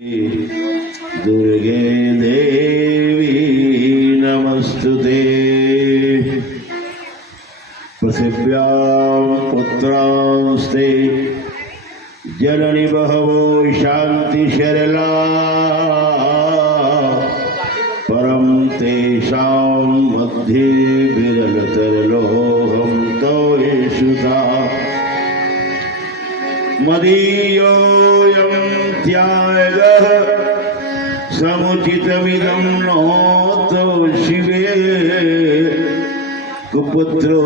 दुर्गे देवी नमस्तुते। पृथिव्यां पुत्रांस्ते जननि बहवो शान्ति शरला परं तेषां मध्ये विरलतरलोहं तोयेषुता मदीयोऽयं त्यागः समुचितमिदं नोतो शिवे कुपुत्रो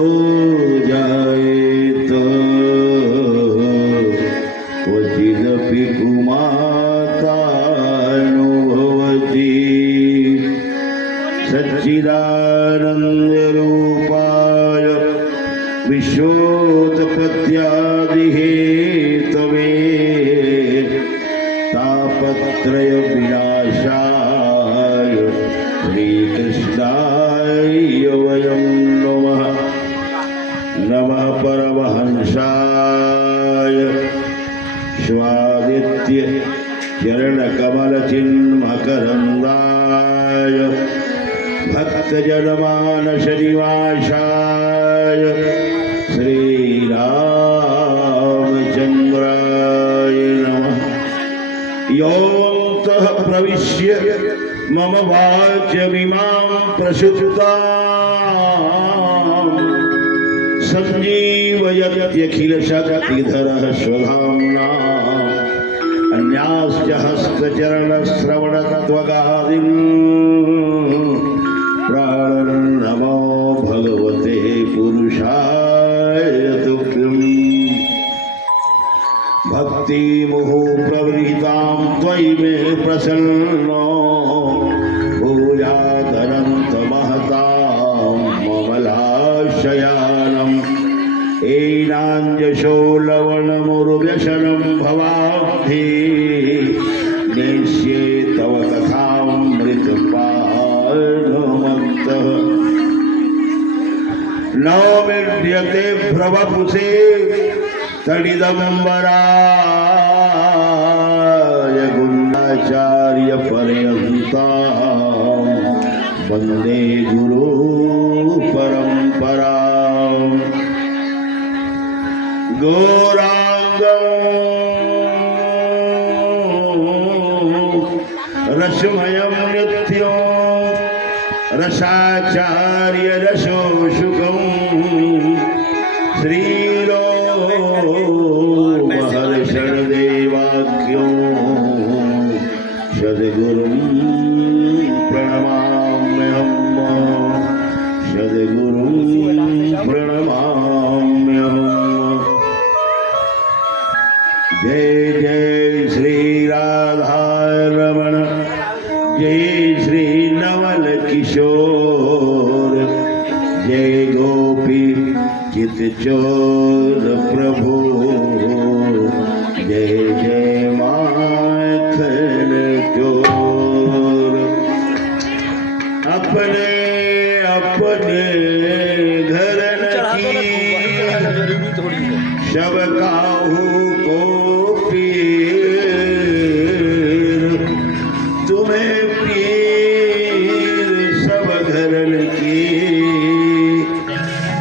जायेत क्वचिदपि कुमातानुभवति सच्चिदानन्दरूपाय विश्वोत्पत्त्यादिहेतवे तापत्रय विनाशाय श्रीकृष्णाय वयं नमः। नमः परमहंसाय स्वादित्य चरणकमलचिन्मकरन्दाय भक्तजनमानसनिवासाय श्रीरामचन्द्राय नमः। योऽन्तः प्रविश्य मम वाचमिमां प्रसुप्तां सञ्जीवयत्यखिलशक्तिधरः स्वधाम्ना अन्याश्च हस्तचरणश्रवणत्वगादीन् प्राणन्नमो भगवते पुरुषाय तुभ्यम्। भक्तिमुहुः प्रवृत्तां त्वयि मे प्रसन्नो भूयादनन्तमहतां ममलाशयानम् एनाञ्जशो लवणमुरुव्यसनं भवाब्धि नेष्ये तव कथामृतपानमन्तः न विद्यते भ्रवपुषे तडिदम्बराय गुणाचार्यपर्यन्तां वन्दे गुरु परम्पराम्। गौरांगं रसमयं नित्यं रसाचार्य रसोषुकं श्रीरोमहर्षणदेवाख्यं सद्गुरुं प्रणमाम्यहम्। सद्गुरुं प्रणमाम्यहम्। जय जय श्री राधारमण जय श्री नवल किशोर जय गोपी चितचोर प्रभु जय जय माखन चोर। अपने अपने घरन की शब काहू को पीर तुम्हें पीर सब घरन की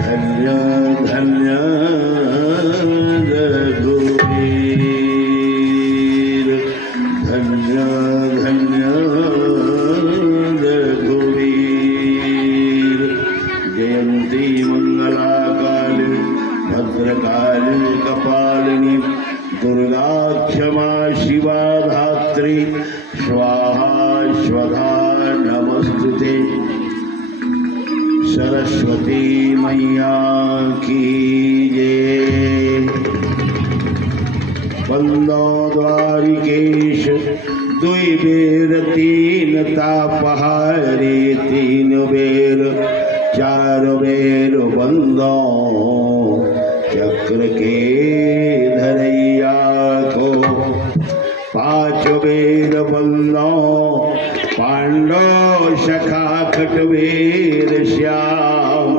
धन्य धन्य रघुवीर धन्य धन्य रघुवीर। जयंती मंगला काली भद्रकाली कपालिनी दुर्गा क्षमा शिवा धात्री स्वाहा स्वधा नमस्तुते। सरस्वती मैया की जय। वंदो द्वारिकेश दुई बेर तीन तापहारी तीन बेर चार बेर वंदो चक्र के धरैया को पांच बेर वंदो पांडव सखा खटवेर श्याम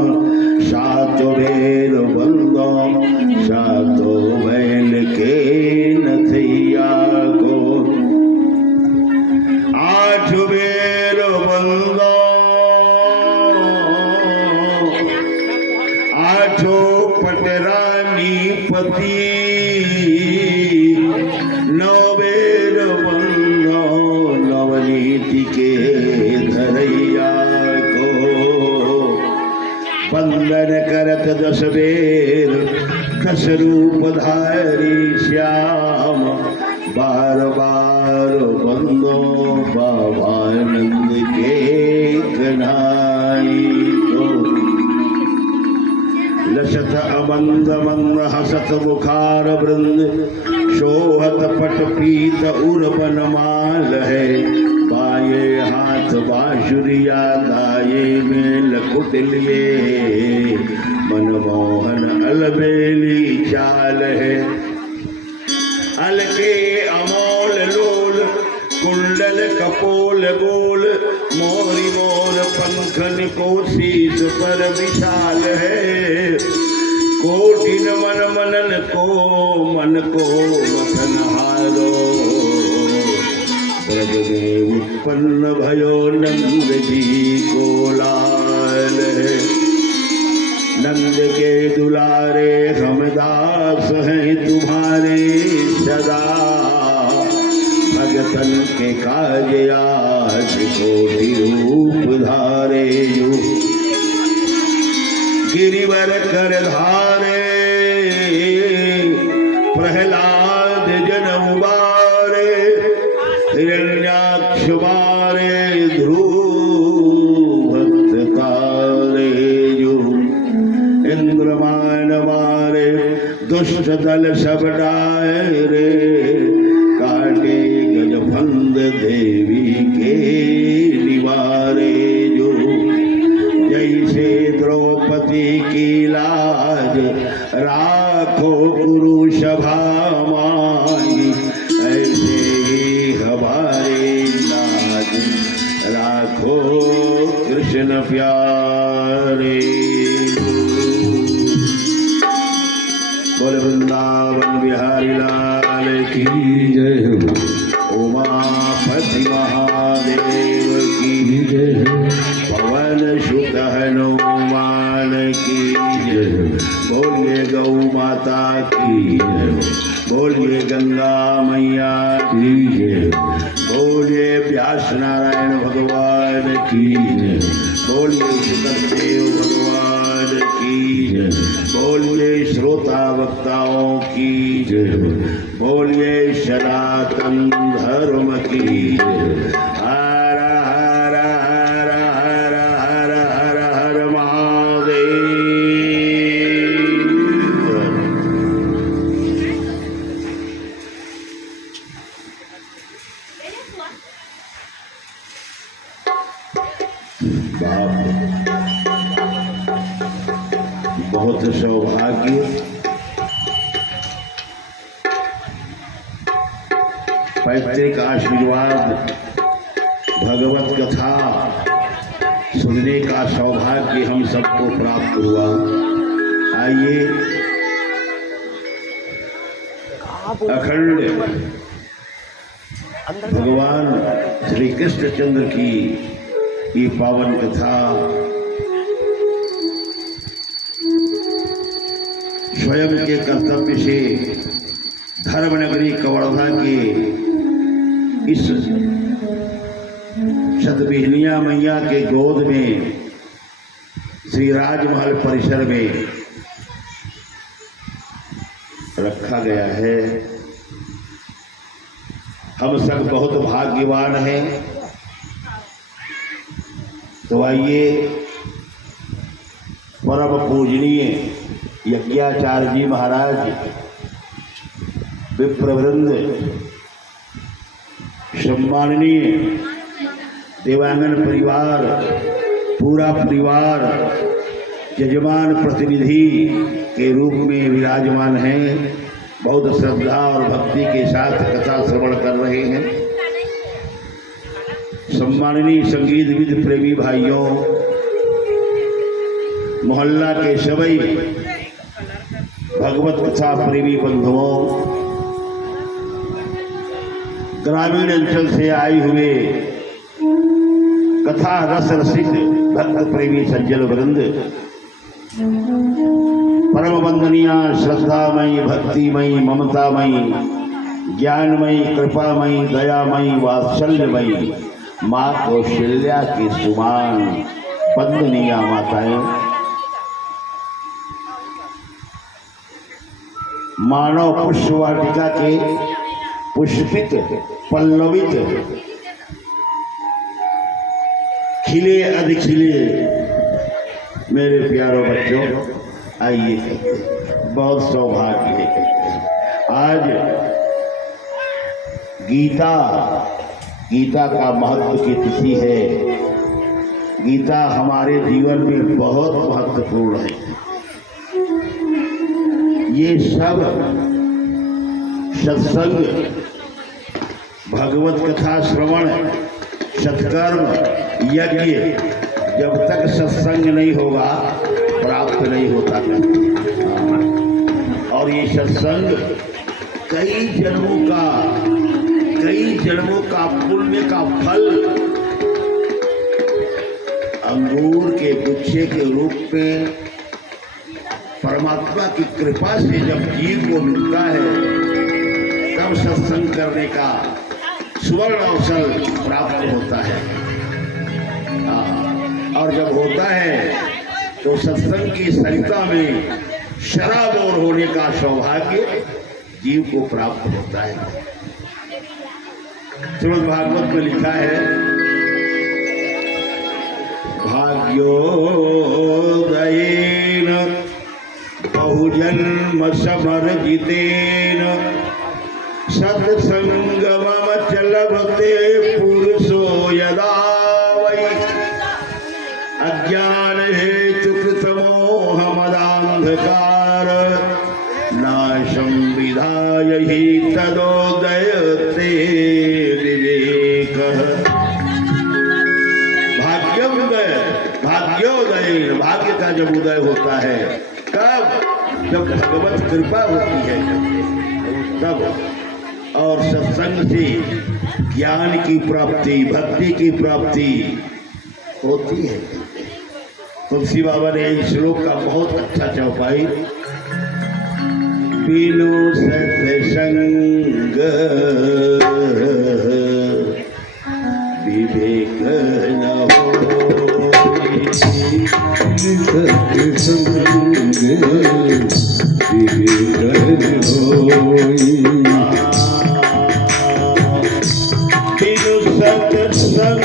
सात बेर वंदो सातो बैल के नथैया को आठ बेर बंदो आठो पटरानी पति नौ बेर बंदो नवनीति के धरैया को बंदन करत 10 बेर 10 रूप धारी श्याम बार बार बंदो बाबानंद के कन्हाई को लसत अमंद मंद हसत मुखार वृंद शोहत पट पीत उर्बन माल है बाये हाथ बांसुरिया दाये में लकुट लिए मनमोहन अलबेली चाल है अलके अमोल लोल कुंडल कपोल गोल मोरी मोर पंखन को शीश पर विशाल है कोटिन मन मनन को मन को मथन हारो ब्रज में उत्पन्न भयो नंद जी को लाल है नंद के दुलारे हम दास हैं तुम्हारे सदा भगतन के काज आज कोटि रूप धारे जो गिरिवर कर धारे प्रहलाद जन उबारे हिरण्याक्ष बारे ध्रुव भक्त तारे जो इंद्रमान मारे दुष्ट दल सब डायरे काटे गजफंद देवी के निवारे जो जैसे द्रौपदी की लाज राखो गुरु सभा माई ऐसे ही हमारे लाज राखो कृष्ण प्यारे बोल वृंदावन बिहारी लाल की जय उमापति महादेव की जय पवन सुत हनुमान की जय बोलिए गौ माता की जय बोलिए गंगा मैया की जय बोलिए व्यास नारायण भगवान की जय बोलिए सुखदेव भगवान की जय बोलिए श्रोता वक्ताओं की जय बोलिए सनातन धर्म की जय हर हर हर हर हर हर हर महादेव बहुत सौभाग्य पैतृक आशीर्वाद भगवत कथा सुनने का सौभाग्य हम सबको प्राप्त हुआ। आइए अखंड भगवान श्री कृष्णचंद्र की ये पावन कथा स्वयं के कर्तव्य से धर्मनगरी कवर्धा के इस शतबिहनिया मैया के गोद में श्री राजमहल परिसर में रखा गया है। हम सब बहुत भाग्यवान हैं। तो आइए परम पूजनीय यज्ञाचार्य जी महाराज विप्रवृंद सम्माननीय देवांगन परिवार पूरा परिवार यजमान प्रतिनिधि के रूप में विराजमान हैं। बहुत श्रद्धा और भक्ति के साथ कथा श्रवण कर रहे हैं। सम्माननीय संगीत विद प्रेमी भाइयों, मोहल्ला के सभी भगवत कथा प्रेमी बंधुओं, ग्रामीण अंचल से आए हुए कथा रस रसिक भक्त प्रेमी सज्जन वृंद, परम वंदनीय श्रद्धामयी भक्तिमयी ममतामयी ज्ञानमयी कृपामयी दयामयी वात्सल्यमयी माँ कौशल्या की सुमान वंदनीय माताएं, मानव पुष्प वाटिका के पुष्पित पल्लवित खिले अधिखिले मेरे प्यारों बच्चों, आइए, बहुत सौभाग्य है। आज गीता का महत्व की तिथि है। गीता हमारे जीवन में बहुत महत्वपूर्ण है। ये सब सत्संग, भगवत कथा श्रवण, सत्कर्म, यज्ञ, जब तक सत्संग नहीं होगा प्राप्त नहीं होता है। और ये सत्संग कई जन्मों का पुण्य का फल अंगूर के गुच्छे के रूप में परमात्मा की कृपा से जब जीव को मिलता है, तब सत्संग करने का सुवर्ण अवसर प्राप्त होता है। और जब होता है तो सत्संग की सरिता में शराबोर होने का सौभाग्य जीव को प्राप्त होता है। श्रीमद् भागवत में लिखा है, भाग्योदयेन बहुजन्म समर्जितेन सत्संगमम च लभते पुरुषो यदा वै अज्ञान हेतु कृतमोह मदांधकार नाशं विधाय हि तदोदयते विवेकः। भाग्योदय, भाग्य का जब उदय होता है, कब? जब भगवत कृपा होती है तब। और सत्संग से ज्ञान की प्राप्ति, भक्ति की प्राप्ति होती है। तुलसी बाबा ने एक श्लोक का बहुत अच्छा चौपाई, बिनु सत्संग विवेक न होय, सत्संग विवेक न होय। बिनु सत्संग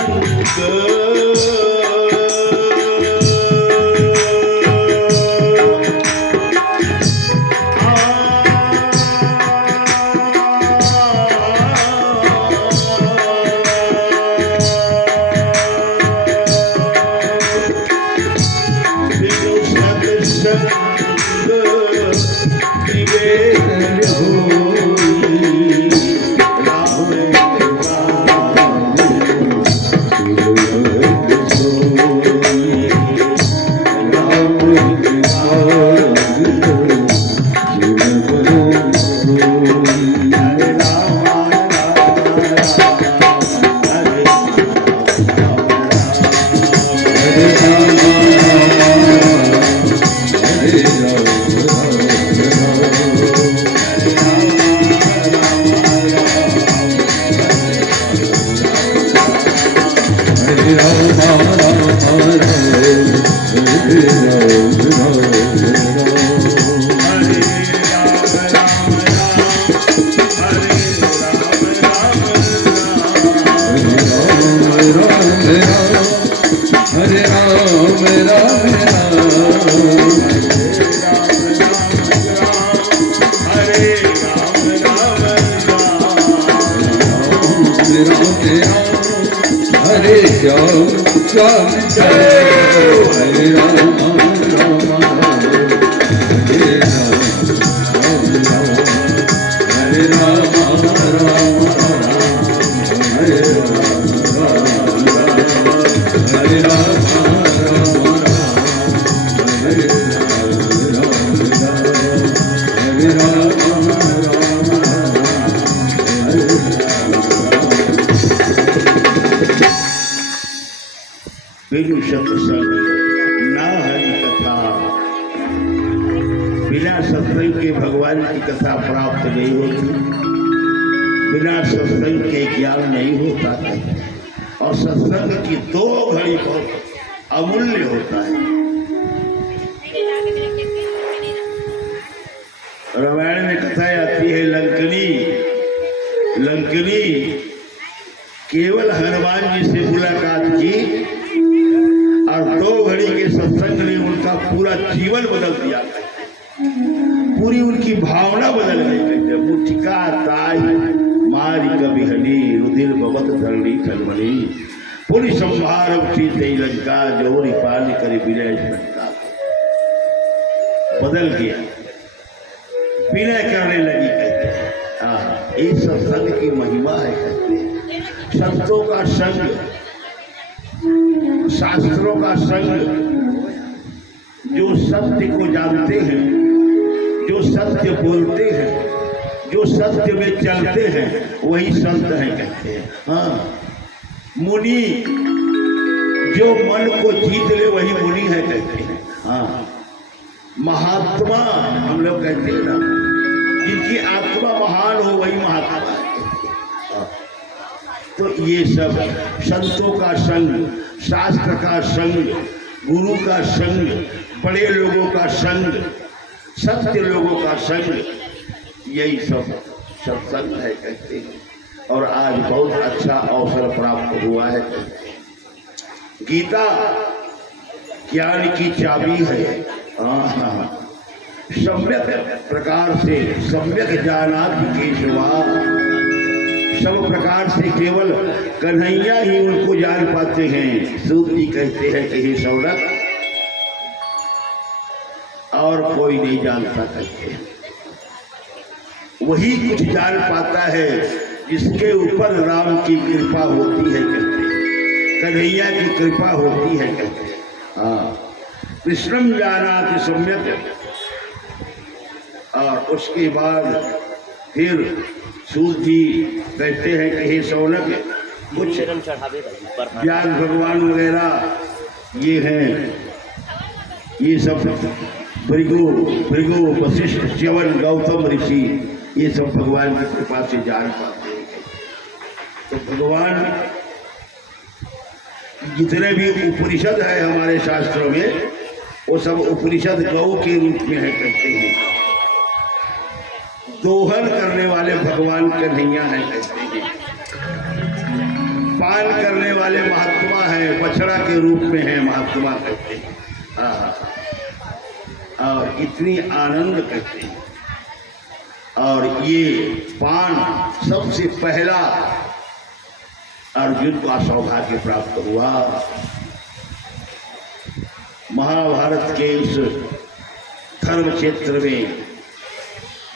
बिनु सत्संग ना हरि कथा। बिना सत्संग के भगवान की कथा प्राप्त नहीं होती, बिना सत्संग के ज्ञान नहीं होता है। और सत्संग की 2 घड़ी बहुत अमूल्य होता है। रामायण में कथा आती है, लंकनी केवल हनुमान जी से मुलाकात की और 2 घड़ी के सत्संग ने उनका पूरा जीवन बदल दिया, पूरी उनकी भावना बदल गई। मुठिका ताई मारी कभी हनी रुधिर भवत धरणी खलबली पुलिस संभार उठी लंका जोरी पाली करे विनय लंका। बदल गया, विनय करने लगी कहते हैं। हाँ, ये सत्संग की महिमा है कहते हैं। संतों का संग, शास्त्रों का संग, जो सत्य को जानते हैं, जो सत्य बोलते हैं, जो सत्य में चलते हैं, वही संत है कहते हैं। हाँ, मुनि जो मन को जीत ले वही मुनि है कहते हैं। हाँ, महात्मा हम लोग कहते हैं ना, जिनकी आत्मा महान हो वही महात्मा है। तो ये सब संतों का संग, शास्त्र का संग, गुरु का संग, बड़े लोगों का संग, सत्य लोगों का संग, यही सब सत्संग है कहते हैं। और आज बहुत अच्छा अवसर प्राप्त हुआ है। गीता ज्ञान की चाबी है। हाँ, सम्यक प्रकार से सम्यक जानात केशवा, सब प्रकार से केवल कन्हैया ही उनको जान पाते हैं। सूत जी कहते हैं कि हे सौनक, और कोई नहीं जानता कहते। वही कुछ जान पाता है जिसके ऊपर राम की कृपा होती है कहते, कन्हैया की कृपा होती है कहते। हाँ, कृष्णम जानाति सम्यक। और उसके बाद फिर सूत जी कहते हैं कि हे सौनक, कुछ व्यास भगवान वगैरह ये हैं, ये सब भृगु वशिष्ठ च्यवन गौतम ऋषि, ये सब भगवान की कृपा से जान पाते हैं। तो भगवान जितने भी उपनिषद है हमारे शास्त्रों में, वो सब उपनिषद गौ के रूप में है कहते हैं। दोहन करने वाले भगवान कन्हैया है कहते हैं। पान करने वाले महात्मा है, बछड़ा के रूप में है महात्मा कहते हैं। और इतनी आनंद कहते हैं। और ये पान सबसे पहला अर्जुन का सौभाग्य प्राप्त हुआ। महाभारत के उस धर्म क्षेत्र में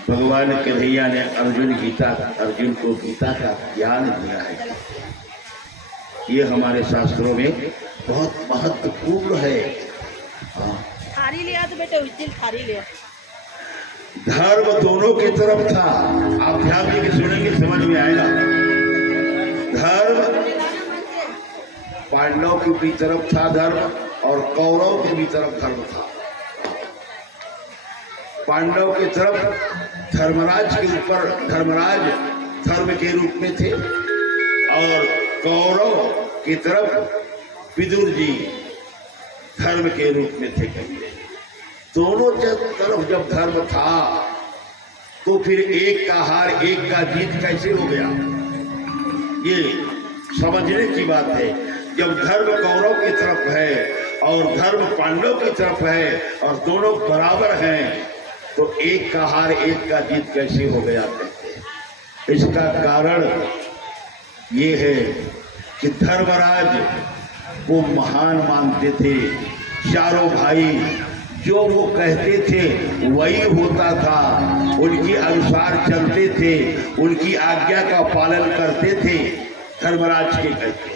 भगवान कन्हैया ने अर्जुन को गीता का ज्ञान दिया है। ये हमारे शास्त्रों में बहुत महत्वपूर्ण है। थारी लिया तो बेटे उस दिन थारी लिया। धर्म दोनों की तरफ था। आप ध्यान देकर सुनेंगे समझ में आएगा। धर्म पांडव की भी तरफ था धर्म, और कौरव की भी तरफ धर्म था। पांडव की तरफ धर्मराज के ऊपर धर्मराज धर्म के रूप में थे, और कौरव की तरफ विदुर जी धर्म के रूप में थे। दोनों तरफ जब धर्म था तो फिर एक का हार एक का जीत कैसे हो गया, ये समझने की बात है। जब धर्म कौरव की तरफ है और धर्म पांडव की तरफ है और दोनों बराबर हैं, तो एक का हार एक का जीत कैसे हो गया कहते हैं। इसका कारण ये है कि धर्मराज वो महान मानते थे। चारों भाई जो वो कहते थे वही होता था, उनके अनुसार चलते थे, उनकी आज्ञा का पालन करते थे धर्मराज के कहते,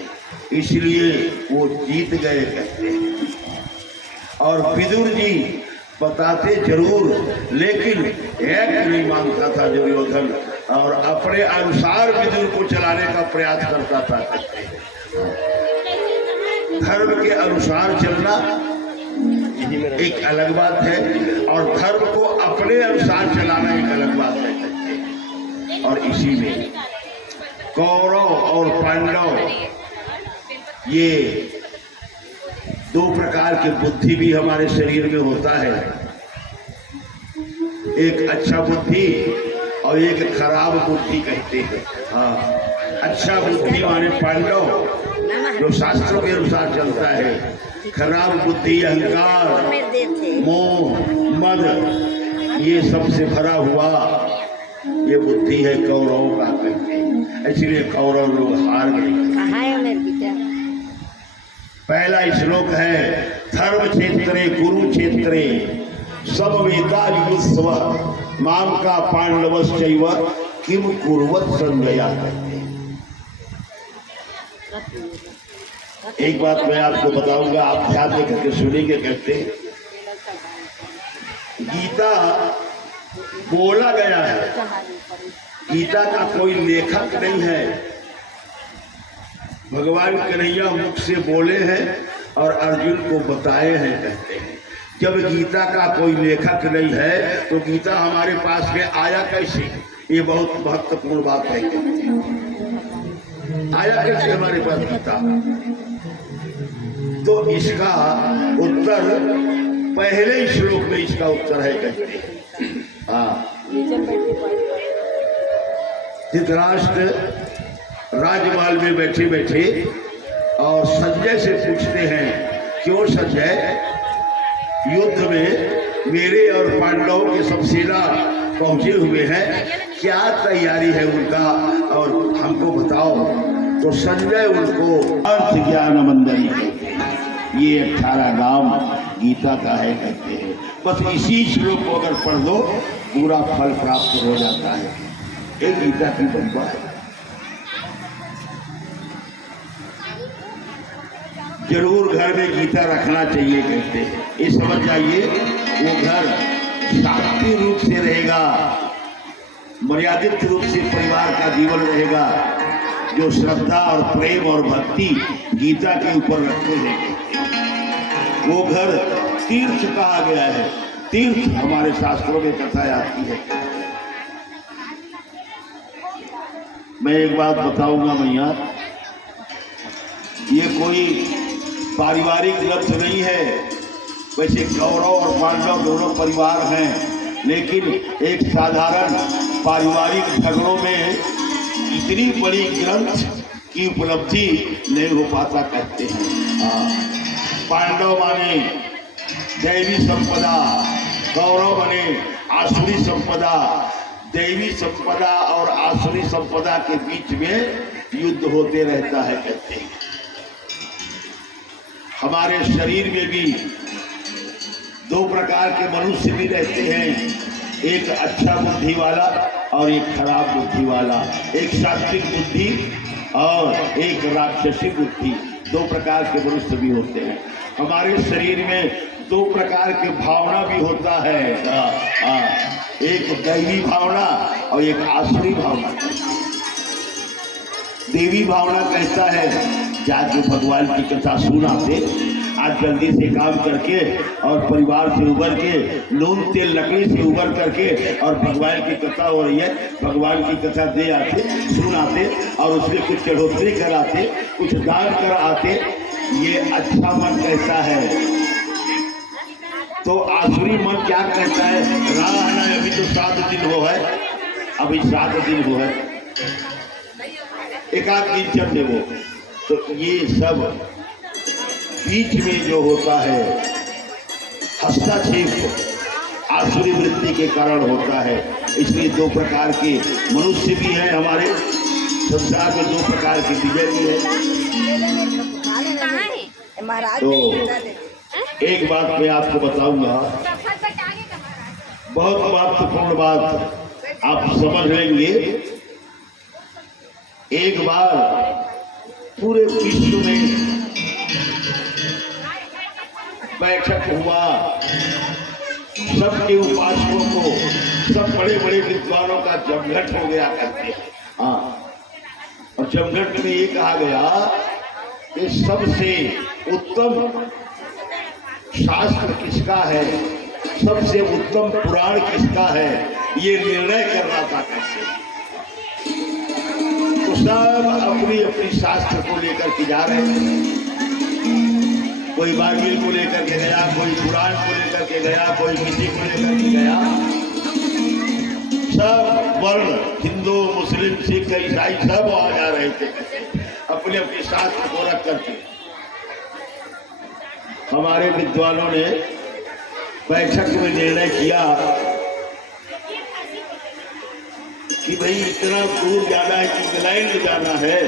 इसलिए वो जीत गए कहते। और विदुर जी बताते जरूर, लेकिन एक नहीं मानता था दुर्योधन, और अपने अनुसार विदुर को चलाने का प्रयास करता था कहते। धर्म के अनुसार चलना एक अलग बात है, और धर्म को अपने अनुसार चलाना एक अलग बात है। और इसी में कौरव और पांडव, ये दो प्रकार की बुद्धि भी हमारे शरीर में होता है। एक अच्छा बुद्धि और एक खराब बुद्धि कहते हैं। हाँ, अच्छा बुद्धि माने पांडव जो शास्त्रों के अनुसार चलता है, खराब बुद्धि अहंकार, मोह, मद, ये सबसे भरा हुआ ये बुद्धि है कौरवों का कहते हैं। इसलिए कौरव लोग हार गए। पहला श्लोक है धर्म क्षेत्रे कुरुक्षेत्रे समवेता युस्व माम का पांडवश्चैव किम कुर्वत संजया कहते हैं। एक बात मैं आपको बताऊंगा, आप ध्यान दे करके सुनेंगे। कहते गीता बोला गया है, गीता का कोई लेखक नहीं है, भगवान कन्हैया मुख से बोले हैं और अर्जुन को बताए हैं। कहते हैं जब गीता का कोई लेखक नहीं है तो गीता हमारे पास में आया कैसे? ये बहुत महत्वपूर्ण बात है। आया कैसे हमारे पास गीता? तो इसका उत्तर पहले श्लोक में इसका उत्तर है। कहते हैं हाँ, धृतराष्ट्र राजमहल में बैठे बैठे और संजय से पूछते हैं, क्यों संजय, युद्ध में मेरे और पांडवों के सब सेना पहुंचे हुए हैं, क्या तैयारी है उनका और हमको बताओ। तो संजय उनको अर्थ ज्ञान मंदरी, ये 18 नाम गीता का है कहते हैं। बस इसी श्लोक को अगर पढ़ दो पूरा फल प्राप्त हो जाता है। एक गीता की महिमा है। जरूर घर में गीता रखना चाहिए कहते हैं। ये समझ जाइए वो घर शांति रूप से रहेगा, मर्यादित रूप से परिवार का जीवन रहेगा, जो श्रद्धा और प्रेम और भक्ति गीता के ऊपर रखते हैं। वो घर तीर्थ कहा गया है। तीर्थ हमारे शास्त्रों में कथा आती है। मैं एक बात बताऊंगा भैया, ये कोई पारिवारिक ग्रंथ नहीं है। वैसे कौरव और पांडव दोनों परिवार हैं, लेकिन एक साधारण पारिवारिक झगड़ों में इतनी बड़ी ग्रंथ की उपलब्धि नहीं हो पाता कहते हैं। पांडव माने दैवी संपदा, कौरव माने आसुरी संपदा। दैवी संपदा और आसुरी संपदा के बीच में युद्ध होते रहता है कहते हैं। हमारे शरीर में भी दो प्रकार के मनुष्य भी रहते हैं, एक अच्छा बुद्धि वाला और एक खराब बुद्धि वाला, एक सात्विक बुद्धि और एक राक्षसी बुद्धि। दो प्रकार के मनुष्य भी होते हैं। हमारे शरीर में दो प्रकार के भावना भी होता है, एक दैवी भावना और एक आसुरी भावना। देवी भावना कहता है जाके भगवान की कथा सुनाते, आज जल्दी से काम करके और परिवार से उबर के, नून तेल लकड़ी से उबर करके और भगवान की कथा हो रही है, भगवान की कथा दे आते, सुनाते और उसमें कुछ चढ़ोतरी कराते, कुछ दान कर आते। ये अच्छा मन कहता है। तो आसुरी मन क्या कहता है, रहा है ना अभी तो 7 दिन हो है, अभी 7 दिन हो है, एक आध दिन चल दे वो। तो ये सब बीच में जो होता है हस्तक्षेप आसुरी वृत्ति के कारण होता है। इसलिए दो प्रकार के मनुष्य भी हैं हमारे संसार में, दो प्रकार के विजय भी है। तो एक बात मैं आपको बताऊंगा, बहुत महत्वपूर्ण बात आप समझ लेंगे। एक बार पूरे विश्व में बैठक हुआ, सबके उपासकों को, सब बड़े बड़े विद्वानों का जमघट हो गया करते हैं। हाँ, और जमघट में ये कहा गया कि सबसे उत्तम शास्त्र किसका है, सबसे उत्तम पुराण किसका है, ये निर्णय करना था कैसे। तो सब अपनी अपनी शास्त्र को लेकर के जा रहे थे। कोई बाइबिल को लेकर के गया, कोई कुरान को लेकर के गया, कोई किसी को लेकर के गया। सब वर्ण, हिंदू, मुस्लिम, सिख, ईसाई सब आ जा रहे थे अपने अपने शास्त्र को रख करके। हमारे विद्वानों ने बैठक में निर्णय किया कि भाई इतना दूर जाना है, इंग्लैंड जाना है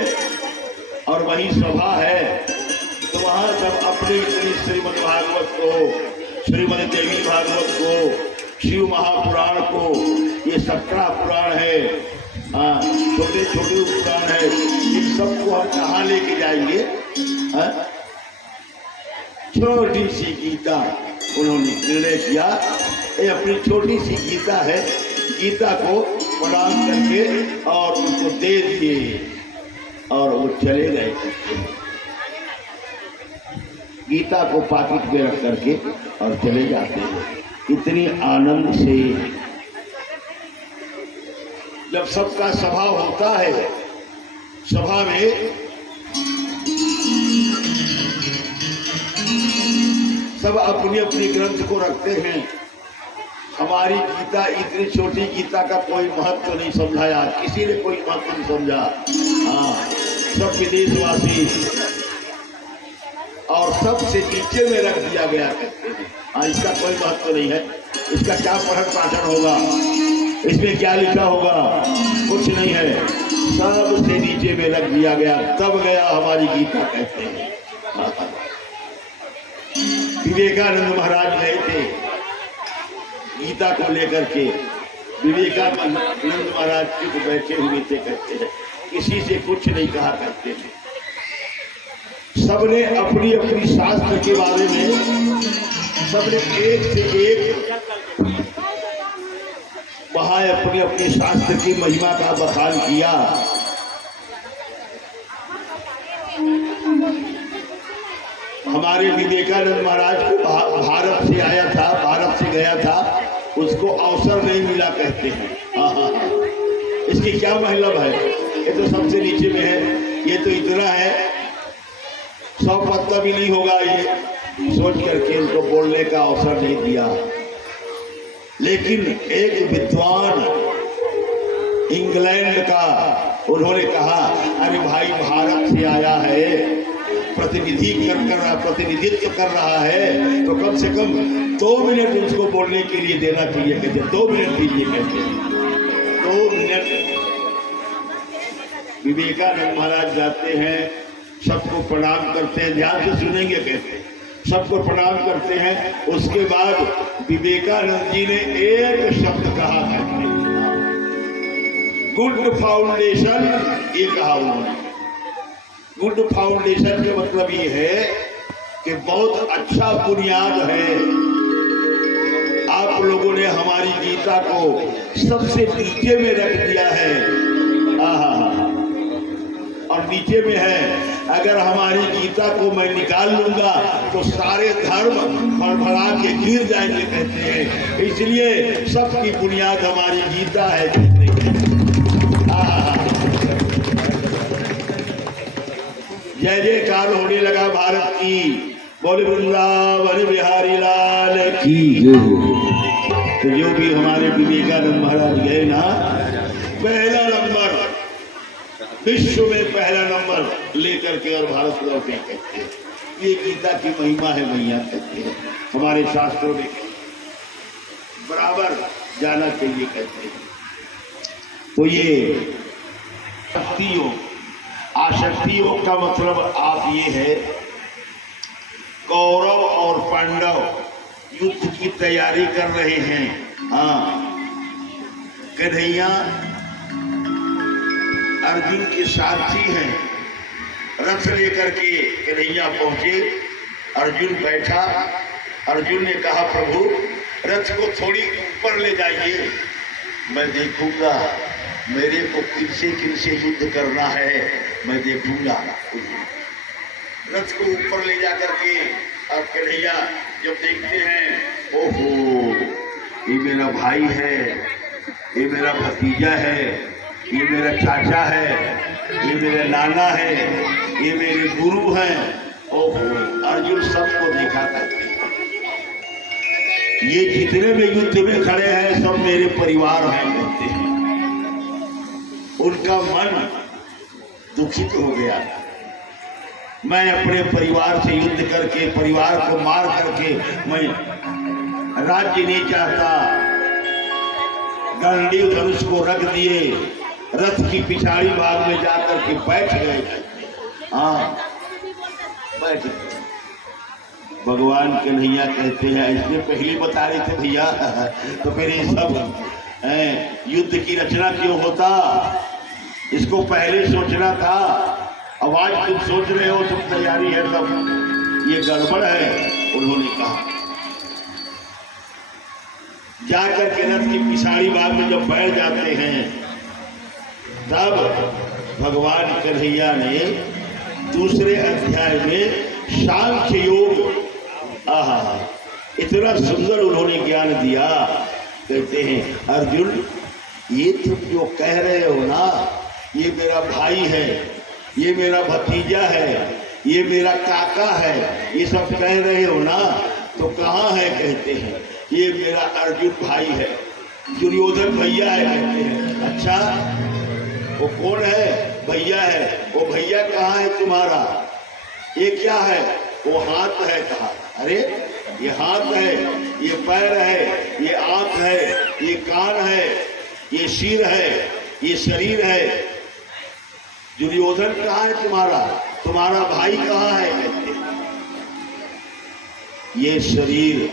और वही सभा है, तो वहां सब अपने श्रीमद् भागवत को, श्रीमद् देवी भागवत को, शिव महापुराण को, ये 17 पुराण है, छोटे छोटे पुराण है, इन सबको हम कहाँ लेके जाएंगे। छोटी सी गीता उन्होंने निर्णय किया, ये अपनी छोटी सी गीता है, गीता को प्रणाम करके और उनको दे दिए और वो चले गए। गीता को पाकिट में रख करके और चले जाते हैं। इतनी आनंद से जब सबका सभा होता है, सभा में सब अपनी अपनी ग्रंथ को रखते हैं। हमारी गीता, इतनी छोटी गीता का कोई महत्व नहीं समझाया, किसी ने कोई महत्व नहीं समझा। हाँ, सब विदेशवासी और सबसे नीचे में रख दिया गया कहते हैं। हाँ, इसका कोई महत्व नहीं है, इसका क्या पठन पाठन होगा, इसमें क्या लिखा होगा, कुछ नहीं है, सबसे नीचे में रख दिया गया। तब गया हमारी गीता कहते हैं। विवेकानंद महाराज गए थे गीता को लेकर के। विवेकानंद महाराज चुप बैठे हुए थे कहते हैं, किसी से कुछ नहीं कहा करते थे। सबने अपनी अपनी शास्त्र के बारे में सबने एक से एक वहां अपनी अपनी शास्त्र की महिमा का बखान किया। हमारे विवेकानंद महाराज को भारत से आया था, भारत से गया था, उसको अवसर नहीं मिला कहते हैं। हाँ, इसकी क्या मतलब है, ये तो सबसे नीचे में है, ये तो इतना है, 100 पत्ता भी नहीं होगा, ये सोच करके उनको बोलने का अवसर नहीं दिया। लेकिन एक विद्वान इंग्लैंड का, उन्होंने कहा, अरे भाई भारत से आया है, प्रतिनिधित्व कर रहा है, तो कम से कम 2 मिनट उसको बोलने के लिए देना चाहिए। कहते 2 मिनट दीजिए, कहते 2 मिनट। विवेकानंद महाराज जाते हैं, सबको प्रणाम करते हैं, ध्यान से सुनेंगे कहते, सबको प्रणाम करते हैं। उसके बाद विवेकानंद जी ने एक शब्द कहा कहते, गुड फाउंडेशन, ये कहा उन्होंने। गुड फाउंडेशन का मतलब ये है कि बहुत अच्छा बुनियाद है। आप लोगों ने हमारी गीता को सबसे नीचे में रख दिया है। और नीचे में है, अगर हमारी गीता को मैं निकाल लूंगा तो सारे धर्म फड़फड़ा के गिर जाएंगे कहते हैं। इसलिए सबकी बुनियाद हमारी गीता है कहते हैं। जय जयकार होने लगा भारत की, बोले वृंदावन बिहारी लाल की। तो जो भी हमारे विवेकानंद महाराज गए ना, पहला नंबर, विश्व में पहला नंबर लेकर के और भारत लौटे कहते हैं। ये गीता की महिमा है भैया कहते हैं, हमारे शास्त्रों में बराबर जाना चाहिए कहते हैं। तो ये शक्ति योग, आशक्ति योग का मतलब आप ये है, कौरव और पांडव युद्ध की तैयारी कर रहे हैं। हाँ, कन्हैया अर्जुन के सारथी हैं, रथ लेकर के कन्हैया पहुंचे, अर्जुन बैठा। अर्जुन ने कहा, प्रभु रथ को थोड़ी ऊपर ले जाइए, मैं देखूंगा मेरे को किनसे किनसे युद्ध करना है, मैं देखूंगा। रथ को ऊपर ले जा करके अब कन्हैया जब देखते हैं, ओहो ये मेरा भाई है, ये मेरा भतीजा है, ये मेरा चाचा है, ये मेरा नाना है, ये मेरे गुरु हैं। ओहो अर्जुन सबको देखा करते हैं, ये जितने भी युद्ध में खड़े हैं सब मेरे परिवार हैं कहते हैं। उनका मन दुखित हो गया, मैं अपने परिवार से युद्ध करके, परिवार को मार करके मैं राज्य नहीं चाहता। गांडीव धनुष को रख दिए, रथ की पिछाड़ी भाग में जाकर के बैठ गए। हाँ बैठ गए। भगवान कन्हैया कहते हैं, इसलिए पहले बता रहे थे भैया तो फिर ये सब युद्ध की रचना क्यों होता, इसको पहले सोचना था। अब आज तुम सोच रहे हो सब तैयारी है, सब ये गड़बड़ है। उन्होंने कहा जाकर के रथ की पिछाड़ी भाग में जब बैठ जाते हैं, तब भगवान कन्हैया ने दूसरे अध्याय में सांख्य योग, आहा इतना सुंदर उन्होंने ज्ञान दिया। कहते हैं अर्जुन ये तुम जो कह रहे हो ना, ये मेरा भाई है, ये मेरा भतीजा है, ये मेरा काका है, ये सब कह रहे हो ना, तो कहाँ है? कहते हैं ये मेरा अर्जुन भाई है, दुर्योधन भैया है। कहते हैं अच्छा वो कौन है? भैया है। वो भैया कहाँ है तुम्हारा? ये क्या है? वो हाथ है। कहा अरे ये हाथ है, ये पैर है, ये आंख है, ये कान है, ये सिर है, ये शरीर है। दुर्योधन कहाँ है तुम्हारा? तुम्हारा भाई कहाँ है? कहते ये शरीर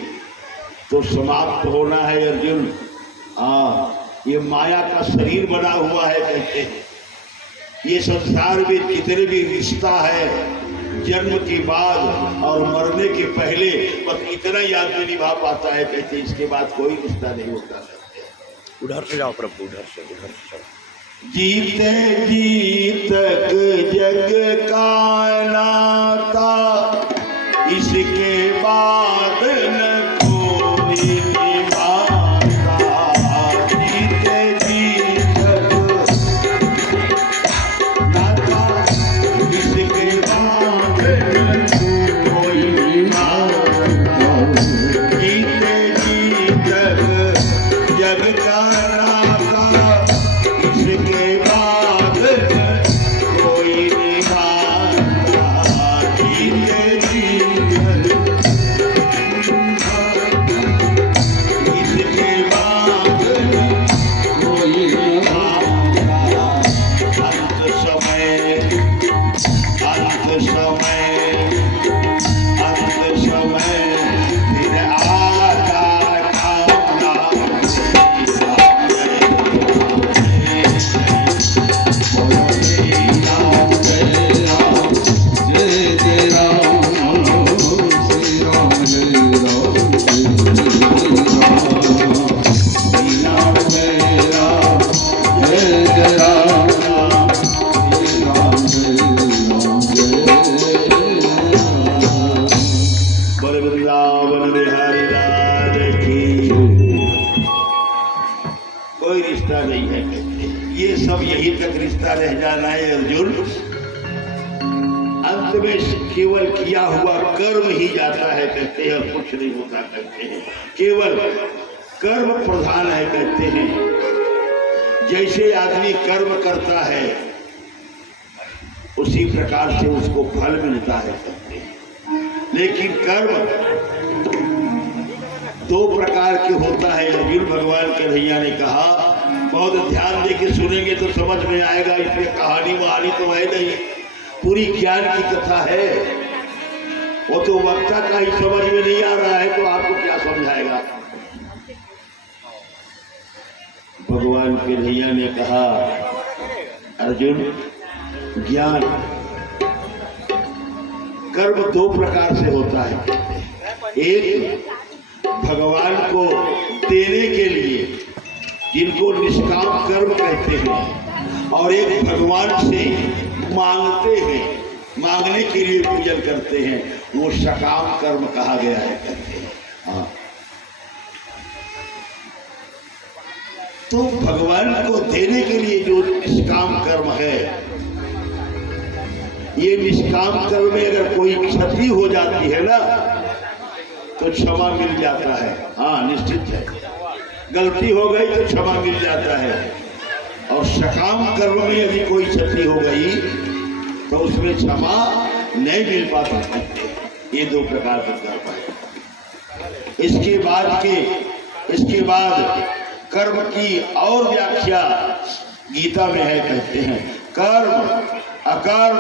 तो समाप्त होना है अर्जुन। ये माया का शरीर बना हुआ है। कहते हैं ये संसार में जितने भी रिश्ता है, जन्म के बाद और मरने के पहले बस इतना ही आदमी निभा पाता है। कहते इसके बाद कोई रिश्ता नहीं होता। उधर से जाओ प्रभु, उधर से जाओ। जीते जीतक जग का नाता, इसके बाद न कोई निभाता। जीते जीतक नाता, इसके बाद न कोई निभाता। जीते जीतक जग का कोई रिश्ता नहीं है। ये सब यही तक रिश्ता रह जाना है अर्जुन। अंत में केवल किया हुआ कर्म ही जाता है। कहते हैं कुछ नहीं होता। कहते हैं केवल कर्म प्रधान है। कहते हैं जैसे आदमी कर्म करता है उसी प्रकार से उसको फल मिलता है। कहते हैं लेकिन कर्म दो प्रकार के होता है। अर्जुन भगवान कन्हैया ने कहा, बहुत ध्यान दे के सुनेंगे तो समझ में आएगा। इसमें कहानी वहानी तो है नहीं, पूरी ज्ञान की कथा है। वो तो वक्ता का ही समझ में नहीं आ रहा है तो आपको क्या समझाएगा। भगवान कन्हैया ने कहा अर्जुन ज्ञान कर्म दो प्रकार से होता है। एक भगवान को देने के लिए जिनको निष्काम कर्म कहते हैं, और एक भगवान से मांगते हैं। मांगने के लिए पूजन करते हैं, वो सकाम कर्म कहा गया है कहते हैं। हाँ, तो भगवान को देने के लिए जो निष्काम कर्म है, ये निष्काम कर्म में अगर कोई क्षति हो जाती है ना तो क्षमा मिल जाता है। हाँ, निश्चित है, गलती हो गई तो क्षमा मिल जाता है। और सकाम कर्म में यदि कोई क्षति हो गई तो उसमें क्षमा नहीं मिल पाता। ये दो प्रकार का कर्म है। इसके बाद कर्म की और व्याख्या गीता में है, कहते हैं कर्म, अकर्म,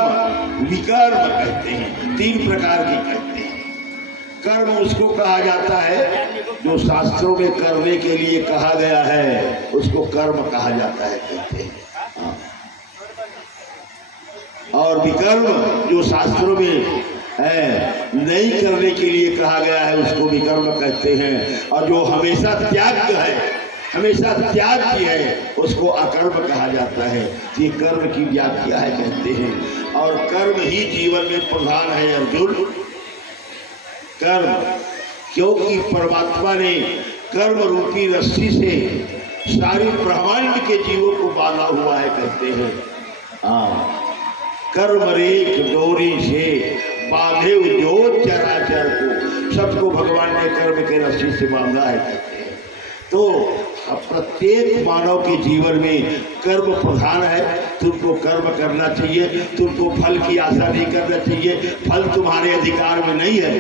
विकर्म कहते हैं, 3 प्रकार के कहते हैं। कर्म उसको कहा जाता है जो शास्त्रों में करने के लिए कहा गया है, उसको कर्म कहा जाता है कहते हैं। हाँ। और विकर्म जो शास्त्रों में है नहीं करने के लिए कहा गया है, उसको विकर्म कहते हैं। और जो हमेशा त्याग है, हमेशा त्याग की है, उसको अकर्म कहा जाता है। ये कर्म की व्याख्या है कहते हैं। और कर्म ही जीवन में प्रधान है अर्जुन, कर्म, क्योंकि परमात्मा ने कर्म रूपी रस्सी से सारी ब्रह्मांड के जीवों को बांधा हुआ है कहते हैं। हाँ, कर्म रेख डोरी से बांधे जो चराचर को, सबको भगवान ने कर्म के रस्सी से बांधा है कहते हैं। तो प्रत्येक मानव के जीवन में कर्म प्रधान है। तुमको कर्म करना चाहिए, तुमको फल की आशा नहीं करना चाहिए। फल तुम्हारे अधिकार में नहीं है।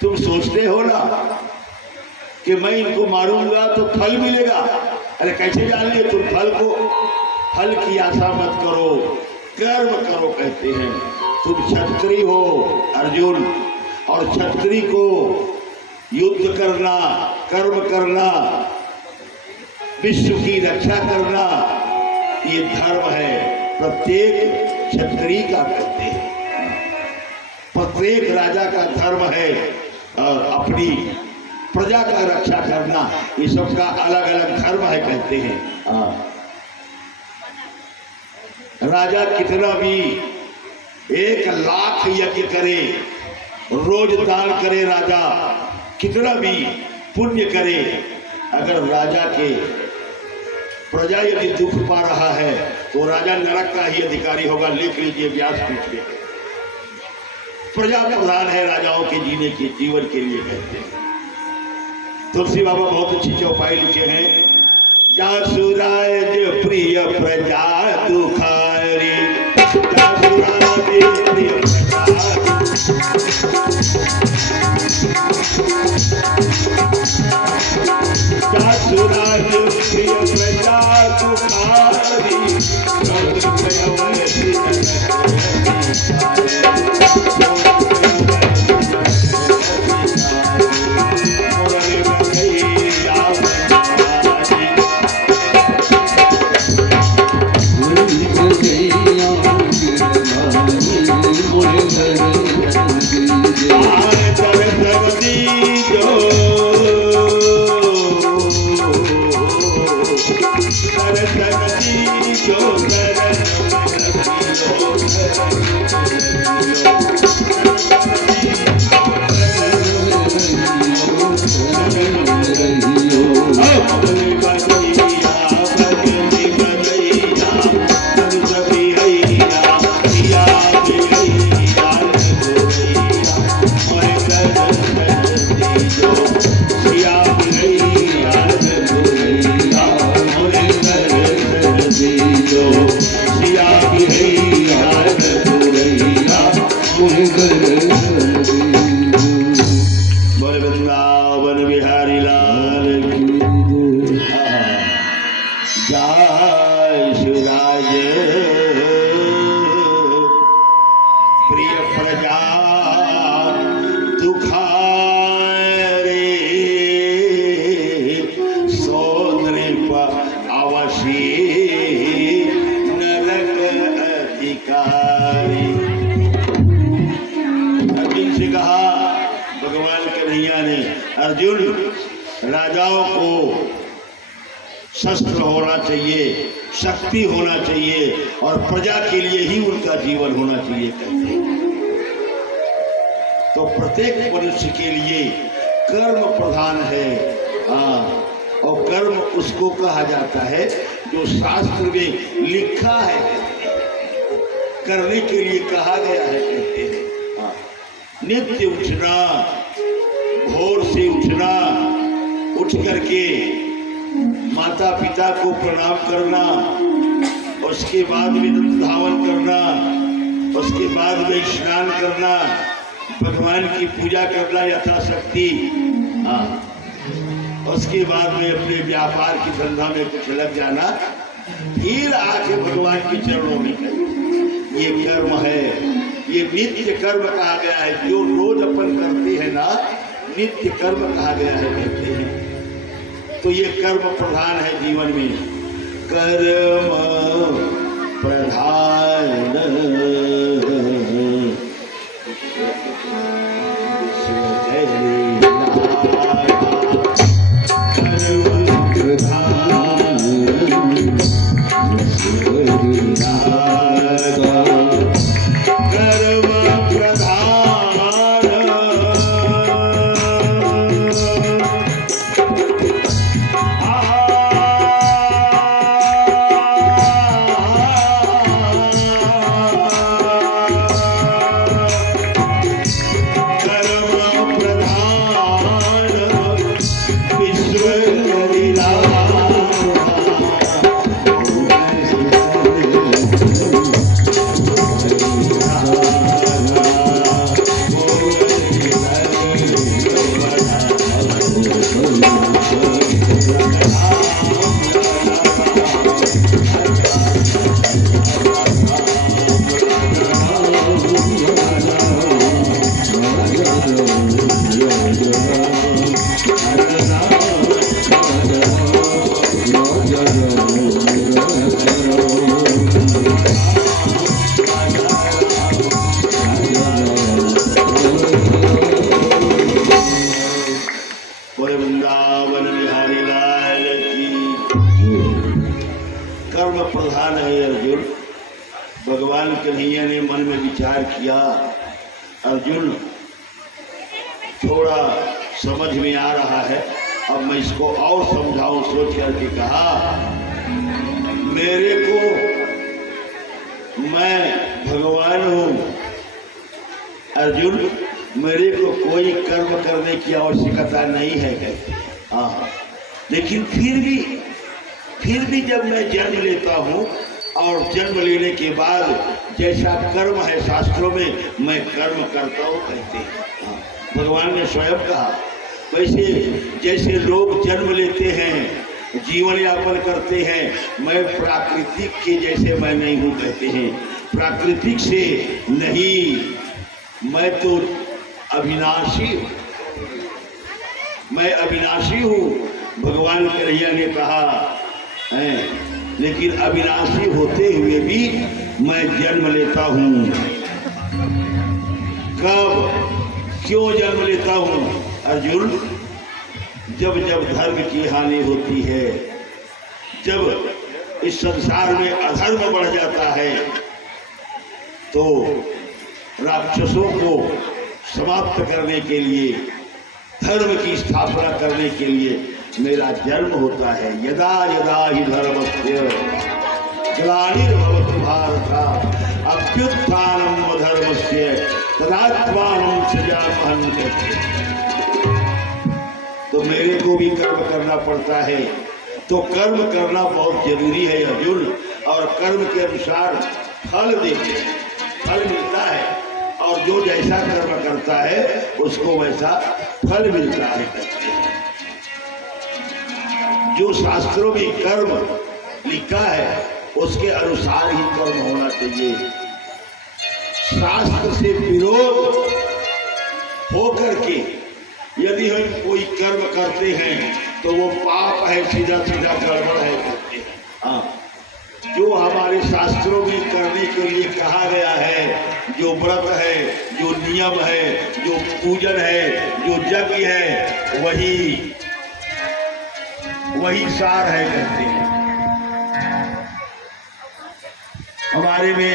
तुम सोचते हो ना कि मैं इनको मारूंगा तो फल मिलेगा, अरे कैसे जान लिए तुम फल को? फल की आशा मत करो, कर्म करो कहते हैं। तुम क्षत्रिय हो अर्जुन, और क्षत्रिय को युद्ध करना, कर्म करना, विश्व की रक्षा करना, ये धर्म है प्रत्येक क्षत्रिय का कहते हैं। प्रत्येक राजा का धर्म है और अपनी प्रजा का रक्षा करना, ये सबका अलग अलग धर्म है कहते हैं। राजा कितना भी 1 लाख यज्ञ करे, रोज दान करे, राजा कितना भी पुण्य करे, अगर राजा के प्रजा यदि दुख पा रहा है तो राजा नरक का ही अधिकारी होगा। लिख लीजिए व्यासपीठ में, प्रजा प्रधान है राजाओं के जीने के, जीवन के लिए कहते हैं। तुलसी बाबा बहुत अच्छी चौपाई लिखे हैं। जासुराज प्रिय प्रजा दुखारी, जासुराज प्रिय जासुराज प्रिय प्रजा दुखारी, अर्जुन, राजाओं को शस्त्र होना चाहिए, शक्ति होना चाहिए और प्रजा के लिए ही उनका जीवन होना चाहिए कहते हैं। तो प्रत्येक मनुष्य के लिए कर्म प्रधान है। और कर्म उसको कहा जाता है जो शास्त्र में लिखा है, करने के लिए कहा गया है, कहते हैं। नित्य उठना, भोर से उठना, उठ करके माता पिता को प्रणाम करना, उसके बाद में दंत धावन करना, उसके बाद में स्नान करना, भगवान की पूजा करना यथाशक्ति। उसके बाद में अपने व्यापार की धंधा में कुछ लग जाना, फिर आके भगवान के चरणों में करना। ये कर्म है, ये नित्य कर्म कहा गया है। जो रोज अपन करते हैं ना, नित्य कर्म कहा गया है, कहते हैं। तो ये कर्म प्रधान है जीवन में। कर्म प्रधान कर्म प्रधान है अर्जुन। भगवान कन्हैया ने मन में विचार किया, अर्जुन थोड़ा समझ में आ रहा है, अब मैं इसको और समझाऊं। सोच करके कहा, मेरे को, मैं भगवान हूं अर्जुन, मेरे को कोई कर्म करने की आवश्यकता नहीं है, कहते। हाँ, लेकिन फिर भी जब मैं जन्म लेता हूँ और जन्म लेने के बाद जैसा कर्म है शास्त्रों में, मैं कर्म करता हूँ, कहते हैं। भगवान ने स्वयं कहा, वैसे जैसे लोग जन्म लेते हैं, जीवन यापन करते हैं, मैं प्राकृतिक के जैसे मैं नहीं हूँ, कहते हैं। प्राकृतिक से नहीं, मैं तो अविनाशी हूँ, मैं अविनाशी हूँ। भगवान कन्हैया ने कहा है, लेकिन अविनाशी होते हुए भी मैं जन्म लेता हूँ। कब, क्यों जन्म लेता हूँ अर्जुन? जब जब धर्म की हानि होती है, जब इस संसार में अधर्म बढ़ जाता है, तो राक्षसों को समाप्त करने के लिए, धर्म की स्थापना करने के लिए मेरा जन्म होता है। यदा यदा हि धर्मस्य ग्लानिर्भवति भारत अभ्युत्थानम् अधर्मस्य तदात्मानं सृजाम्यहम्। तो मेरे को भी कर्म करना पड़ता है। तो कर्म करना बहुत जरूरी है अर्जुन, और कर्म के अनुसार फल देते, फल मिलता है, और जो जैसा कर्म करता है उसको वैसा फल मिलता है। जो शास्त्रों में कर्म लिखा है उसके अनुसार ही कर्म होना चाहिए। शास्त्र से विरोध होकर के यदि हम कोई कर्म करते हैं तो वो पाप है, सीधा सीधा गड़बड़ है, करते हैं। हाँ, जो हमारे शास्त्रों में करने के लिए कहा गया है, जो व्रत है, जो नियम है, जो पूजन है, जो यज्ञ है, वही सार है, कहते हैं। हमारे में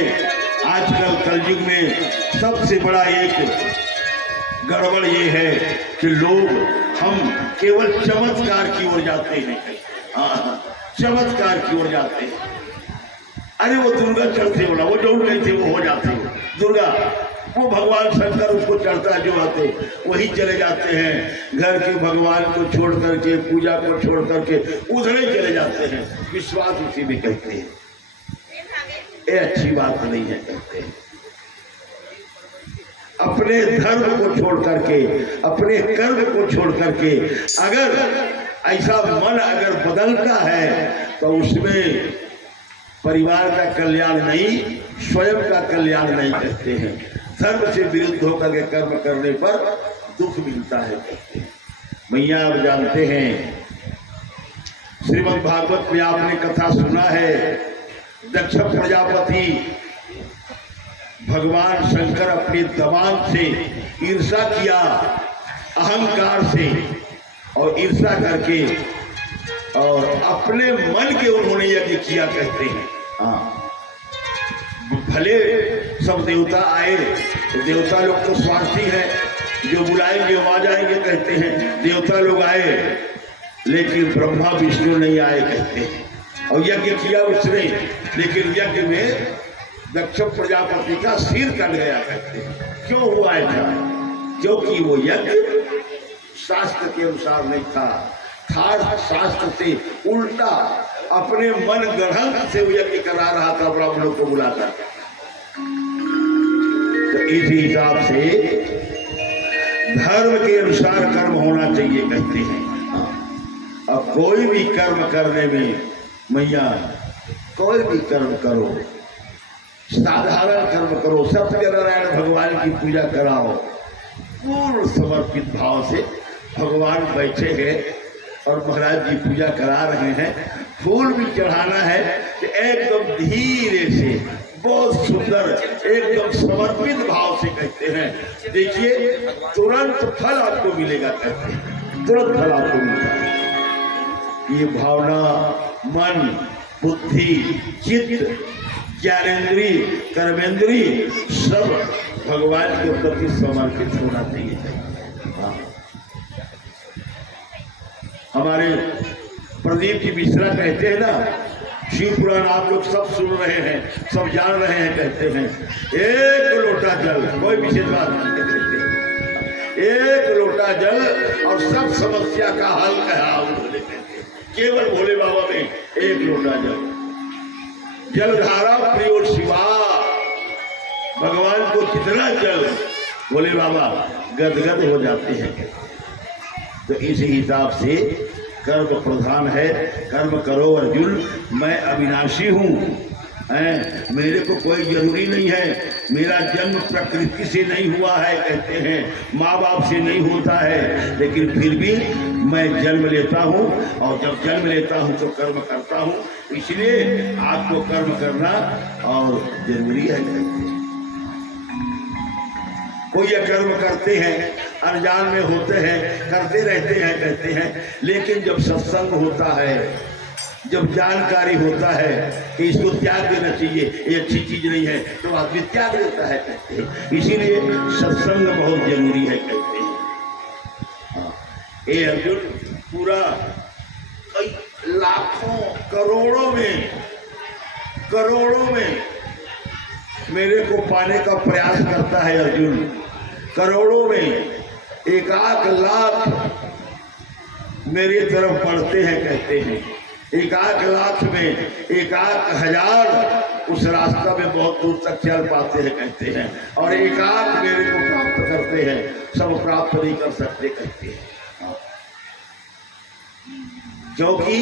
आजकल कलयुग में सबसे बड़ा एक गड़बड़ ये है कि लोग हम केवल चमत्कार की ओर जाते हैं। हाँ, चमत्कार की ओर जाते हैं। अरे वो दुर्गा चढ़ते बोला, वो जो कहते वो हो जाते हो दुर्गा, वो भगवान शंकर उसको चढ़ता जो आते वही चले जाते हैं। घर के भगवान को छोड़ करके, पूजा को छोड़ करके उधर ही चले जाते हैं। विश्वास उसी में कहते हैं। ये अच्छी बात नहीं है कहते हैं। अपने धर्म को छोड़ करके, अपने कर्म को छोड़ करके अगर ऐसा मन अगर बदलता है तो उसमें परिवार का कल्याण नहीं, स्वयं का कल्याण नहीं कहते हैं। धर्म से विरुद्ध होकर के कर्म करने पर दुख मिलता है कहते हैं। मैया आप जानते हैं श्रीमद् भागवत में आपने कथा सुना है, दक्ष प्रजापति भगवान शंकर अपने दमाद से ईर्षा किया, अहंकार से, और ईर्षा करके और अपने मन के उन्होंने यज्ञ किया कहते हैं। हाँ, भले सब देवता आए तो देवता लोग तो स्वार्थी है, जो बुलाएंगे वहां जाएंगे कहते हैं। देवता लोग आए लेकिन ब्रह्मा विष्णु नहीं आए कहते हैं। और यज्ञ किया उसने, लेकिन यज्ञ में दक्ष प्रजापति का सिर कट गया कहते हैं। क्यों हुआ ऐसा? क्योंकि वो यज्ञ शास्त्र के अनुसार नहीं था, शास्त्र से उल्टा अपने मन गढ़ंत से वो यज्ञ करा रहा था ब्राह्मणों को बुलाकर। तो इसी हिसाब से धर्म के अनुसार कर्म होना चाहिए कहते हैं। अब कोई भी कर्म करने में मैया, कोई भी कर्म करो, साधारण कर्म करो, सत्यनारायण भगवान की पूजा कराओ, पूर्ण समर्पित भाव से भगवान बैठे हैं और महाराज जी पूजा करा रहे हैं, फूल भी चढ़ाना है तो एकदम धीरे से, बहुत सुंदर, एकदम समर्पित भाव से कहते हैं। देखिए तुरंत फल आपको मिलेगा कहते हैं, तुरंत फल आपको मिलेगा। ये भावना, मन, बुद्धि, चित्त, ज्ञानेन्द्री, कर्मेंद्री सब भगवान के प्रति समर्पित होना चाहिए। हाँ। हमारे प्रदीप जी मिश्रा कहते हैं ना, शिव पुराण आप लोग सब सुन रहे हैं, सब जान रहे हैं, कहते हैं एक लोटा जल, कोई विशेष बात नहीं कहते, एक लोटा जल और सब समस्या का हल कहा उन्होंने। केवल भोले बाबा में एक लोटा जल, जलधारा प्रियो शिवा, भगवान को कितना जल, भोले बाबा गदगद हो जाते हैं। तो इसी हिसाब से कर्म प्रधान है। कर्म करो अर्जुन, मैं अविनाशी हूँ, मेरे को कोई जरूरी नहीं है, मेरा जन्म प्रकृति से नहीं हुआ है कहते हैं, माँ बाप से नहीं होता है, लेकिन फिर भी मैं जन्म लेता हूँ और जब जन्म लेता हूँ तो कर्म करता हूँ, इसलिए आपको कर्म करना और जरूरी है कहते हैं। कोई ये कर्म करते हैं, अनजान में होते हैं, करते रहते हैं कहते हैं, लेकिन जब सत्संग होता है, जब जानकारी होता है कि इसको त्याग देना चाहिए, ये अच्छी चीज नहीं है, तो आदमी त्याग देता है कहते हैं। इसीलिए सत्संग बहुत जरूरी है कहते हैं। ये अर्जुन पूरा कई लाखों करोड़ों में मेरे को पाने का प्रयास करता है अर्जुन। करोड़ों में 1 लाख मेरी तरफ बढ़ते हैं कहते हैं, 1 लाख में 1,000 उस रास्ता में बहुत दूर तक चल पाते हैं कहते हैं, और 1 मेरे को प्राप्त करते हैं, सब प्राप्त नहीं कर सकते कहते हैं। क्योंकि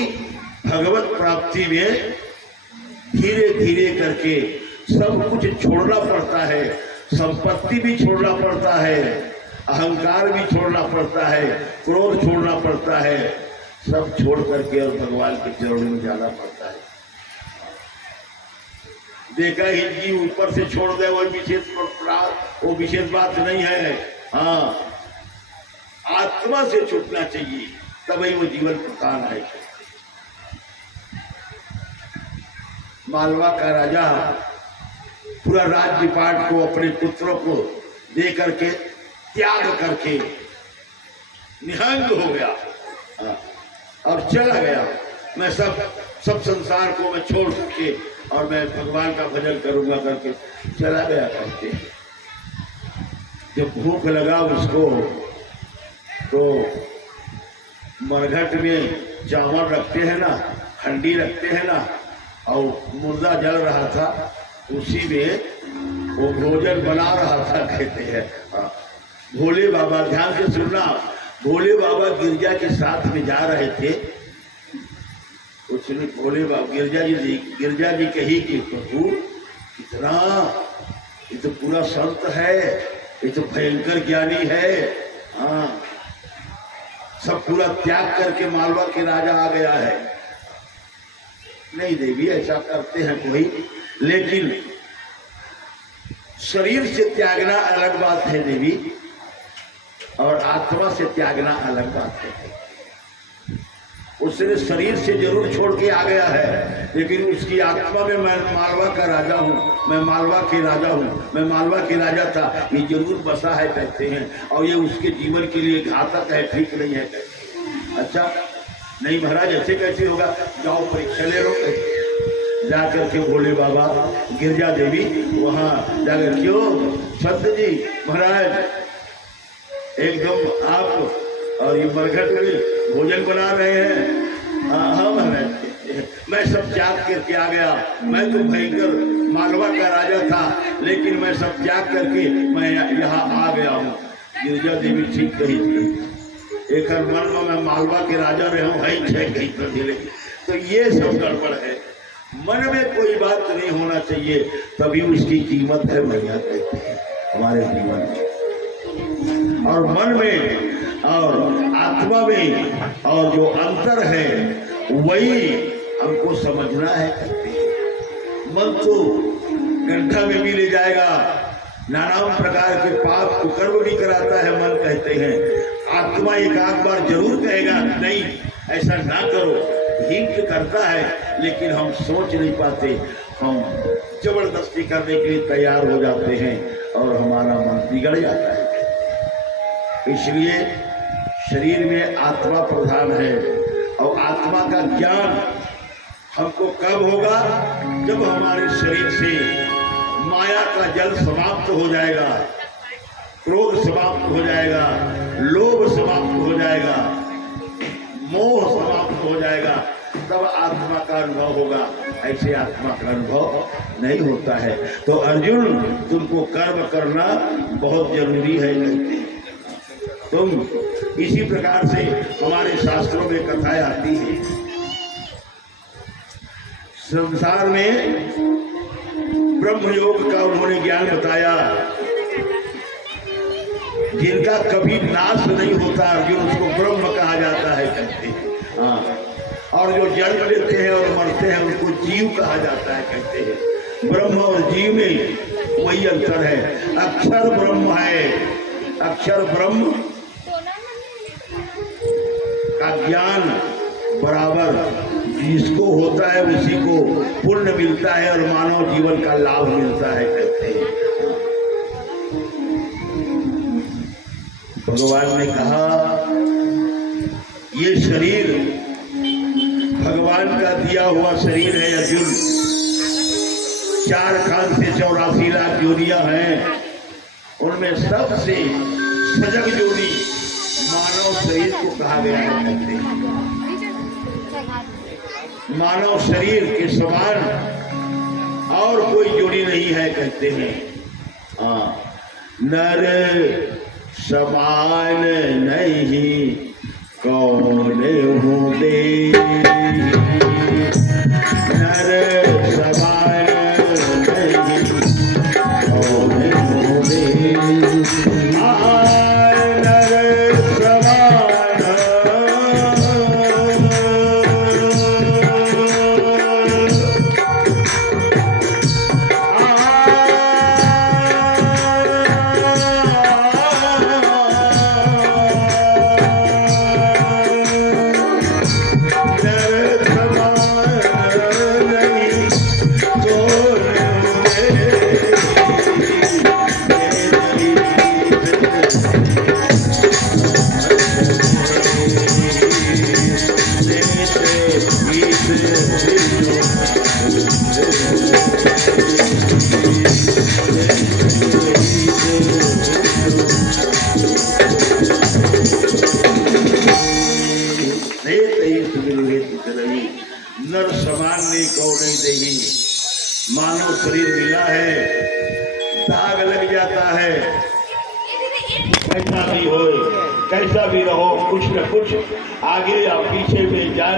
भगवत प्राप्ति में धीरे धीरे करके सब कुछ छोड़ना पड़ता है, संपत्ति भी छोड़ना पड़ता है, अहंकार भी छोड़ना पड़ता है, क्रोध छोड़ना पड़ता है, सब छोड़ करके और भगवान के चरणों में जाना पड़ता है। देखा ही जी ऊपर से छोड़ दे वो विशेष बात नहीं है। हाँ, आत्मा से छूटना चाहिए, तभी वो जीवन प्रधान है। मालवा का राजा पूरा राज्य पाट को अपने पुत्रों को दे करके त्याग करके निहंग हो गया और चला गया। मैं सब संसार को मैं छोड़ के और मैं भगवान का भजन करूंगा करके चला गया करके। जब भूख लगा उसको तो मरघट में चावल रखते हैं ना, हंडी रखते हैं ना, और मुर्दा जल रहा था, उसी में वो भोजन बना रहा था कहते हैं। भोले बाबा, ध्यान से सुनना, भोले बाबा गिरजा के साथ में जा रहे थे। उसने भोले बाबा गिरजा जी कही कि प्रभु कितना, ये तो पूरा संत है, ये तो भयंकर ज्ञानी है, हाँ, सब पूरा त्याग करके मालवा के राजा आ गया है। नहीं देवी, ऐसा करते हैं कोई, लेकिन शरीर से त्यागना अलग बात है देवी, और आत्मा से त्यागना अलग बात है। उसने शरीर से जरूर छोड़ के आ गया है, लेकिन उसकी आत्मा में मैं मालवा का राजा हूँ, मैं मालवा के राजा हूँ, मैं मालवा के राजा था, ये जरूर बसा है कहते हैं। और ये उसके जीवन के लिए घातक है, ठीक नहीं है कहते। अच्छा नहीं महाराज, ऐसे कैसे होगा? जाओ परीक्षा ले लो। जाकर के भोले बाबा, गिरजा देवी वहाँ जाकर, क्यों संत जी महाराज एकदम आप और ये मरघट में भोजन बना रहे हैं? हाँ महाराज, मैं सब त्याग करके आ गया। मैं तो भयंकर मालवा का राजा था, लेकिन मैं सब त्याग करके मैं यहाँ आ गया हूँ। गिरजा देवी ठीक कही थी, एक मन में मैं मालवा के राजा रहे हूँ, कहीं तो ये सब गड़बड़ है। मन में कोई बात नहीं होना चाहिए, तभी उसकी कीमत है मैया कहते हैं हमारे जीवन में। और मन में और आत्मा में और जो अंतर है वही हमको समझना है कहते हैं। मन तो गड्ढा में भी ले जाएगा, नाना प्रकार के पाप कुकर्म भी कराता है मन कहते हैं। आत्मा एक आध बार जरूर कहेगा नहीं ऐसा ना करो, हिंट करता है, लेकिन हम सोच नहीं पाते, हम जबरदस्ती करने के लिए तैयार हो जाते हैं और हमारा मन बिगड़ जाता है। इसलिए शरीर में आत्मा प्रधान है, और आत्मा का ज्ञान हमको कब होगा? जब हमारे शरीर से माया का जल समाप्त हो जाएगा, क्रोध समाप्त हो जाएगा, लोभ समाप्त हो जाएगा, मोह समाप्त हो जाएगा, तब आत्मा का अनुभव होगा। ऐसे आत्मा का अनुभव नहीं होता है। तो अर्जुन, तुमको कर्म करना बहुत जरूरी है कहते हैं। तुम इसी प्रकार से हमारे शास्त्रों में कथाएं आती हैं। संसार में ब्रह्म योग का उन्होंने ज्ञान बताया, जिनका कभी नाश नहीं होता अर्जुन, उसको ब्रह्म कहा जाता है कहते हैं। हाँ, और जो जन्म लेते हैं और मरते हैं उनको जीव कहा जाता है कहते हैं। ब्रह्म और जीव में वही अंतर है। अक्षर ब्रह्म है, अक्षर ब्रह्म का ज्ञान बराबर जिसको होता है उसी को पुण्य मिलता है और मानव जीवन का लाभ मिलता है कहते हैं। भगवान ने कहा ये शरीर भगवान का दिया हुआ शरीर है अर्जुन। 4 खान से 84 लाख जोड़ियां हैं, उनमें सबसे सजग जोड़ी मानव शरीर को कहा गया है कहते हैं। मानव शरीर के समान और कोई जोड़ी नहीं है कहते हैं। हाँ, नर समान नहीं कौन होंगे, नर समान नहीं कौन होंगे, नर समान ने को नहीं देगी। मानव शरीर मिला है, दाग लग जाता है, कैसा भी हो, कैसा भी रहो, कुछ न कुछ आगे या पीछे में जाए।